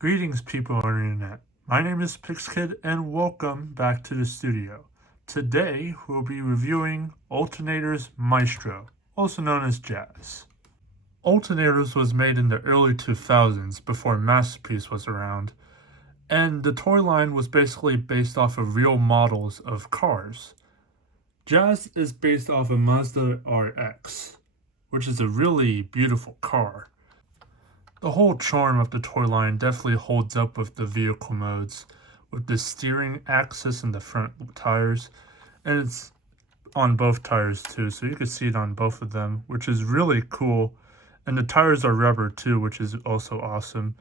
Greetings, people on the internet. My name is Pixkid, and welcome back to the studio. Today, we'll be reviewing Alternators Maestro, also known as Jazz. Alternators was made in the early 2000s before Masterpiece was around, and the toy line was basically based off of real models of cars. Jazz is based off a Mazda RX, which is a really beautiful car. The whole charm of the toy line definitely holds up with the vehicle modes, with the steering axis and the front tires, and it's on both tires too, so you can see it on both of them, which is really cool. And the tires are rubber too, which is also awesome.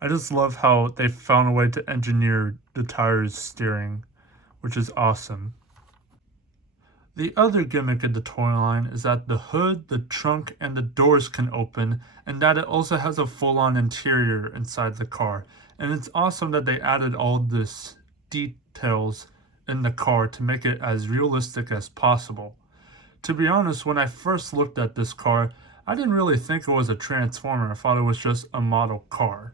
I just love how they found a way to engineer the tires' steering, which is awesome. The other gimmick of the toy line is that the hood, the trunk, and the doors can open, and that it also has a full-on interior inside the car. And it's awesome that they added all this details in the car to make it as realistic as possible. To be honest, when I first looked at this car, I didn't really think it was a Transformer. I thought it was just a model car.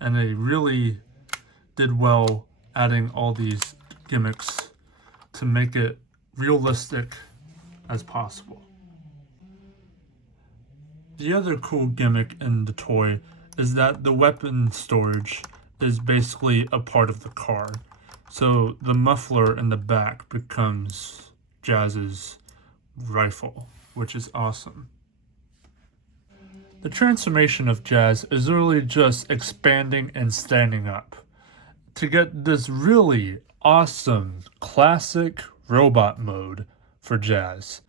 And they really did well adding all these gimmicks to make it realistic as possible. The other cool gimmick in the toy is that the weapon storage is basically a part of the car. So the muffler in the back becomes Jazz's rifle, which is awesome. The transformation of Jazz is really just expanding and standing up to get this really awesome classic robot mode for Jazz.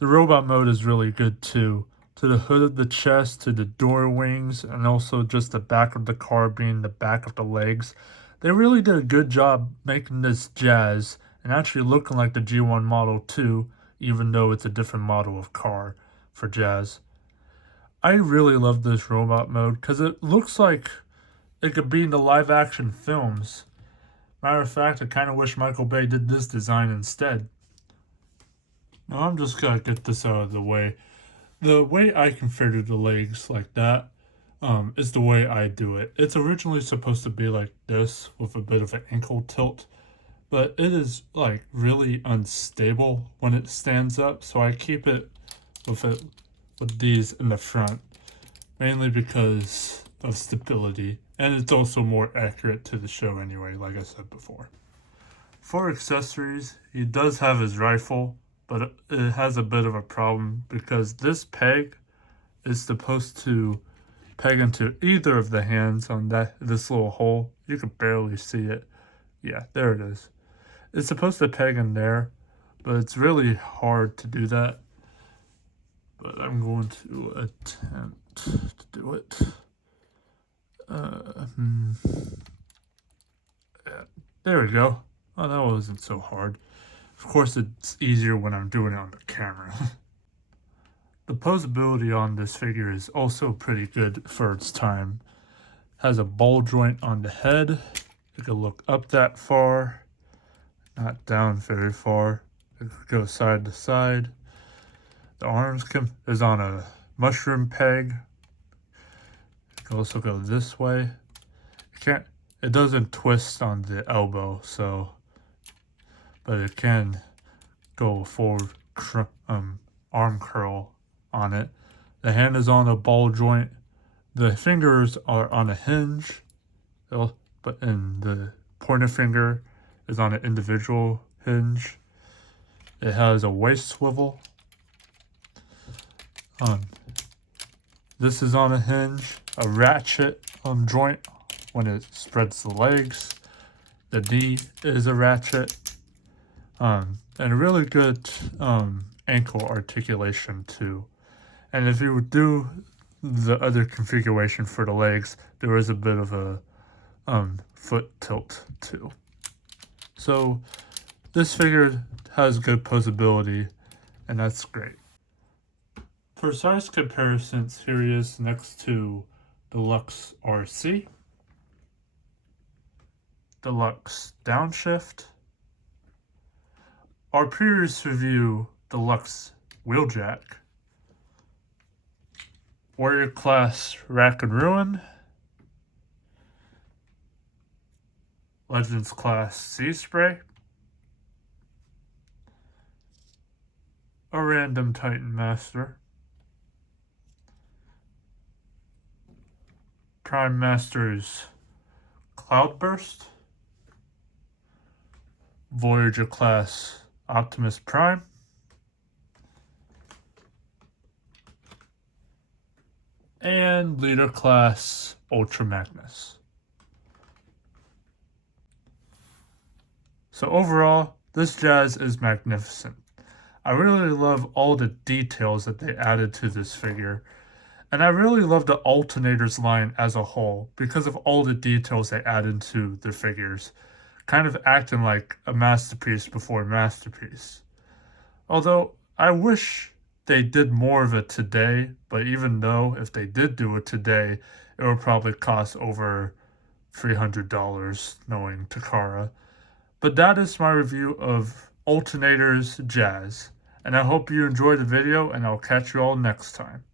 The robot mode is really good too, to the hood of the chest, to the door wings, and also just the back of the car being the back of the legs. They really did a good job making this Jazz and actually looking like the G1 Model 2, even though it's a different model of car for Jazz. I really love this robot mode because it looks like it could be in the live action films. Matter of fact, I kind of wish Michael Bay did this design instead. Now I'm just going to get this out of the way. The way I configured the legs like that is the way I do it. It's originally supposed to be like this with a bit of an ankle tilt, but it is like really unstable when it stands up, so I keep it with these in the front, mainly because of stability. And it's also more accurate to the show anyway, like I said before. For accessories, he does have his rifle, but it has a bit of a problem because this peg is supposed to peg into either of the hands on this little hole. You can barely see it. Yeah, there it is. It's supposed to peg in there, but it's really hard to do that. But I'm going to attempt to do it. Yeah, there we go. Oh, that wasn't so hard. Of course, it's easier when I'm doing it on the camera. The posability on this figure is also pretty good for its time. Has a ball joint on the head. You can look up that far, not down very far. It could go side to side. The arms is on a mushroom peg. It can also go this way. It doesn't twist on the elbow, but it can go forward arm curl on it. The hand is on a ball joint. The fingers are on a hinge, but the pointer finger is on an individual hinge. It has a waist swivel. This is on a hinge, a ratchet joint when it spreads the legs. The knee is a ratchet, and a really good ankle articulation too. And if you would do the other configuration for the legs, there is a bit of a foot tilt too. So this figure has good posability, and that's great. For size comparisons, here he is next to Deluxe RC, Deluxe Downshift, our previous review, Deluxe Wheeljack, Warrior Class Rack and Ruin, Legends Class Sea Spray, a random Titan Master, Prime Master's Cloudburst, Voyager Class Optimus Prime, and Leader Class Ultra Magnus. So overall, this Jazz is magnificent. I really love all the details that they added to this figure. And I really love the Alternators line as a whole because of all the details they added to their figures, kind of acting like a masterpiece before masterpiece. Although, I wish they did more of it today, but even though if they did do it today, it would probably cost over $300 knowing Takara. But that is my review of Alternators Jazz, and I hope you enjoyed the video, and I'll catch you all next time.